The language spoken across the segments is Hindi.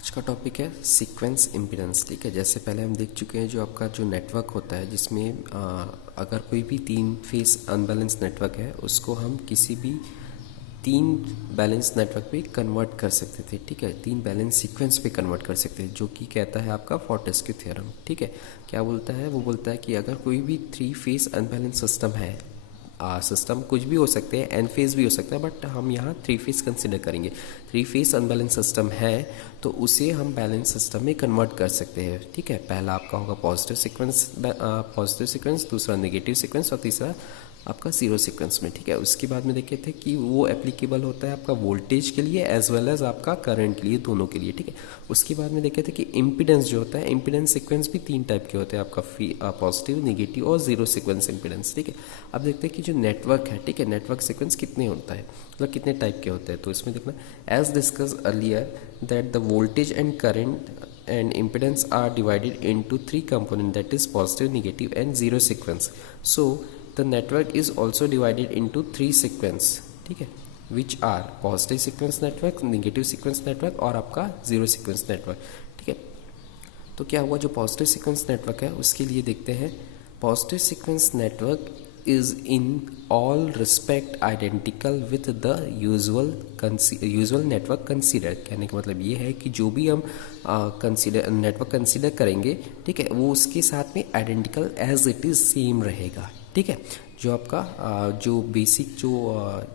आज का टॉपिक है सीक्वेंस इम्पीडेंस। ठीक है, जैसे पहले हम देख चुके हैं जो आपका जो नेटवर्क होता है जिसमें अगर कोई भी 3 फेस अनबैलेंस नेटवर्क है उसको हम किसी भी 3 बैलेंस नेटवर्क पे कन्वर्ट कर सकते थे। ठीक है, 3 बैलेंस सीक्वेंस पे कन्वर्ट कर सकते हैं, जो कि कहता है आपका फोर्टेस्क्यू थ्योरम। ठीक है, क्या बोलता है? वो बोलता है कि अगर कोई भी 3 फेस अनबैलेंस सिस्टम है, सिस्टम कुछ भी हो सकते हैं, एन फेज भी हो सकता है, बट हम यहाँ 3 फेज कंसिडर करेंगे। 3 फेज अनबैलेंस सिस्टम है तो उसे हम बैलेंस सिस्टम में कन्वर्ट कर सकते हैं। ठीक है, पहला आपका होगा पॉजिटिव सीक्वेंस, दूसरा नेगेटिव सीक्वेंस और तीसरा आपका जीरो सीक्वेंस में। ठीक है, उसके बाद में देखे थे कि वो एप्लीकेबल होता है आपका वोल्टेज के लिए एज वेल एज आपका करंट के लिए, दोनों के लिए। ठीक है, उसके बाद में देखे थे कि इम्पीडेंस जो होता है, इम्पीडेंस सीक्वेंस भी 3 टाइप के होते हैं आपका पॉजिटिव, नेगेटिव और जीरो सीक्वेंस इम्पीडेंस। ठीक है, अब देखते हैं कि जो नेटवर्क है, ठीक है, नेटवर्क सीक्वेंस कितने होता है, मतलब कितने टाइप के होते हैं। तो इसमें देखना, as discuss earlier that the voltage and current and impedance are divided into 3 components, that is positive, negative and zero sequence. So the network is also divided into 3 sequence, ठीक है, which are positive sequence network, negative sequence network और आपका zero sequence network। ठीक है, तो क्या हुआ, जो पॉजिटिव सीक्वेंस नेटवर्क है उसके लिए देखते हैं। Positive sequence network is in all respect identical with the usual network consider. कहने का मतलब ये है कि जो भी हम नेटवर्क कंसीडर करेंगे, ठीक है, वो उसके साथ में identical as it is same रहेगा। ठीक है, जो आपका जो बेसिक जो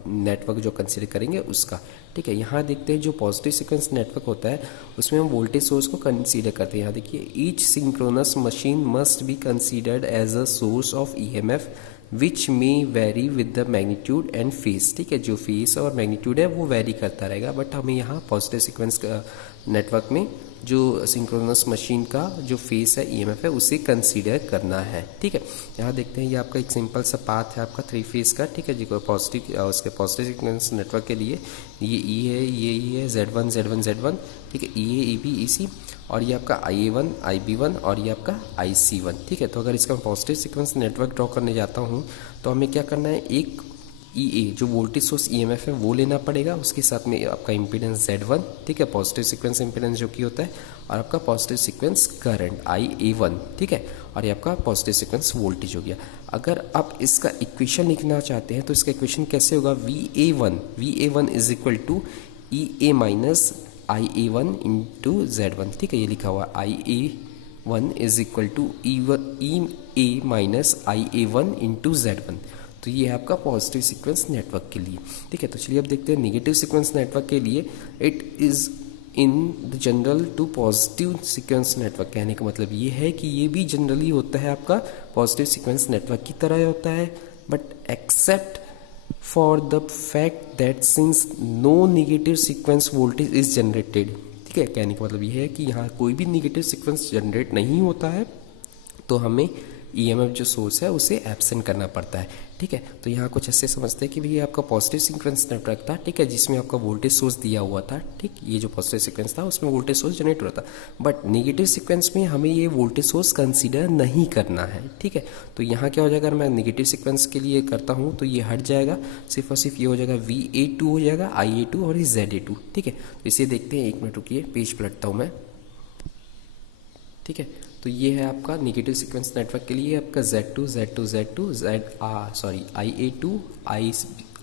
नेटवर्क जो कंसीडर करेंगे उसका। ठीक है, यहाँ देखते हैं जो पॉजिटिव सीक्वेंस नेटवर्क होता है उसमें हम वोल्टेज सोर्स को कंसीडर करते हैं। यहाँ देखिए, each synchronous machine must be considered as a source of EMF which may vary with the magnitude and phase. ठीक है, जो फेस और मैग्नीट्यूड है वो वेरी करता रहेगा, बट हमें यहाँ पॉजिटिव सीक्वेंस नेटवर्क में जो सिंक्रोनस मशीन का जो फेस है, ईएमएफ है, उसे कंसीडर करना है। ठीक है, यहाँ देखते हैं ये आपका एक सिंपल सा पाथ है आपका 3 फेस का। ठीक है, जो पॉजिटिव उसके पॉजिटिव सीक्वेंस नेटवर्क के लिए ये ई है, ये ई है, Z1 Z1 Z1। ठीक है, ई ए, ई बी, ई सी, और ये आपका IA1 IB1 और ये आपका IC1। ठीक है, तो अगर इसका पॉजिटिव सीक्वेंस नेटवर्क ड्रॉ करने जाता हूँ तो हमें क्या करना है, एक EA जो वोल्टेज सोर्स EMF है वो लेना पड़ेगा, उसके साथ में आपका इम्पीडेंस Z1, ठीक है, पॉजिटिव सीक्वेंस इम्पीडेंस जो कि होता है, और आपका पॉजिटिव सीक्वेंस करंट IA1। ठीक है, और ये आपका पॉजिटिव सीक्वेंस वोल्टेज हो गया। अगर आप इसका इक्वेशन लिखना चाहते हैं तो इसका इक्वेशन कैसे होगा, VA1 is equal to EA minus IA1 into Z1। ठीक है, ये लिखा हुआ IA1 is equal to EA minus IA1 into Z1। तो ये है आपका पॉजिटिव सीक्वेंस नेटवर्क के लिए। ठीक है, तो चलिए अब देखते हैं नेगेटिव सीक्वेंस नेटवर्क के लिए। It is in the general to positive sequence network. कहने का मतलब ये है कि ये भी जनरली होता है आपका पॉजिटिव सीक्वेंस नेटवर्क की तरह होता है, but except for the fact that since no negative sequence voltage is generated. ठीक है, कहने का मतलब ये है कि यहाँ कोई भी नेगेटिव सीक्वेंस जनरेट नहीं होता है तो हमें ईएमएफ जो सोर्स है उसे एब्सेंट करना पड़ता है। ठीक है, तो यहाँ कुछ ऐसे समझते हैं कि भैया आपका पॉजिटिव सीक्वेंस नेटवर्क था, ठीक है, जिसमें आपका वोल्टेज सोर्स दिया हुआ था। ठीक, ये जो पॉजिटिव सीक्वेंस था उसमें वोल्टेज सोर्स जनरेट हो रहा था, बट नेगेटिव सीक्वेंस में हमें ये वोल्टेज सोर्स कंसीडर नहीं करना है। ठीक है, तो यहाँ क्या हो जाएगा, अगर मैं नेगेटिव सीक्वेंस के लिए करता हूँ तो ये हट जाएगा, सिर्फ और सिर्फ ये हो जाएगा VA2 हो जाएगा, IA2 और ये ZA2। ठीक है, तो इसे देखते हैं, 1 मिनट रुकिए, पेज पलटता हूँ मैं। ठीक है, तो ये है आपका नेगेटिव सीक्वेंस नेटवर्क के लिए आपका Z2 Z2 Z2 IA2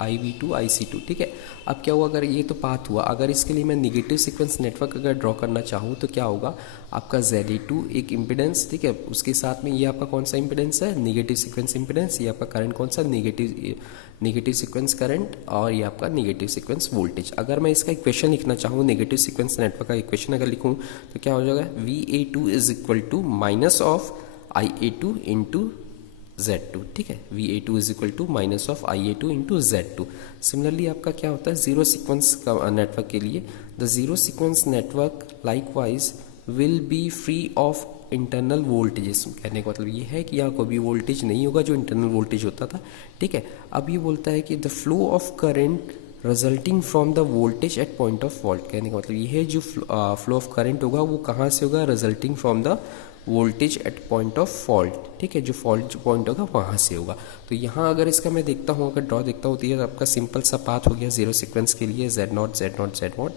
IB2 IC2। ठीक है, अब क्या हुआ, अगर ये तो पाथ हुआ, अगर इसके लिए मैं नेगेटिव सीक्वेंस नेटवर्क अगर ड्रॉ करना चाहूँ तो क्या होगा, आपका ZA2 एक इम्पीडेंस, ठीक है, उसके साथ में ये आपका कौन सा इम्पीडेंस है, नेगेटिव सीक्वेंस इम्पीडेंस, ये आपका करंट कौन सा, नेगेटिव सीक्वेंस करंट, और ये आपका नेगेटिव सीक्वेंस वोल्टेज। अगर मैं इसका इक्वेशन लिखना चाहूँ, नेगेटिव सीक्वेंस नेटवर्क का इक्वेशन अगर लिखूँ तो क्या हो जाएगा, VA2 is equal to minus of IA2 into Z2। ठीक है, VA2 is equal to minus of IA2 into Z2। Similarly आपका क्या होता है जीरो सीक्वेंस का नेटवर्क के लिए, the zero sequence network likewise will be free of internal voltages. कहने का मतलब ये है कि यहाँ कोई भी वोल्टेज नहीं होगा जो इंटरनल वोल्टेज होता था। ठीक है, अब ये बोलता है कि the flow of current resulting from the voltage at point of fault. कहने का मतलब ये है जो फ्लो ऑफ करंट होगा वो कहाँ से होगा, resulting from the voltage at point of fault. ठीक है, जो फॉल्ट पॉइंट होगा वहाँ से होगा। तो यहाँ अगर इसका मैं देखता हूँ, अगर ड्रॉ देखता हूँ तो ये आपका सिंपल सा पाथ हो गया जीरो सीक्वेंस के लिए, Z0 Z0 Z0,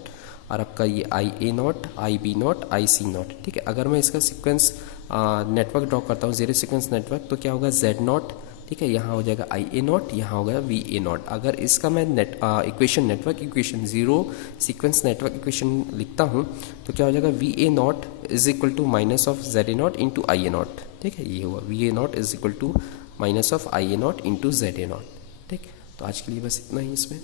और आपका ये I A naught, I B naught, I C naught, ठीक है। अगर मैं इसका सीक्वेंस नेटवर्क ड्रॉ करता हूँ, जीरो सीक्वेंस नेटवर्क, तो क्या होगा, जेड नॉट, ठीक है, यहाँ हो जाएगा आई ए नॉट, यहाँ हो गया वी ए नॉट। अगर इसका मैं equation network equation zero sequence network equation लिखता हूँ तो क्या हो जाएगा, V A naught is equal to minus of Z A naught into I A naught, ठीक है, ये हुआ V A naught is equal to minus of I A naught into Z A naught, ठीक। तो आज के लिए बस इतना ही इसमें।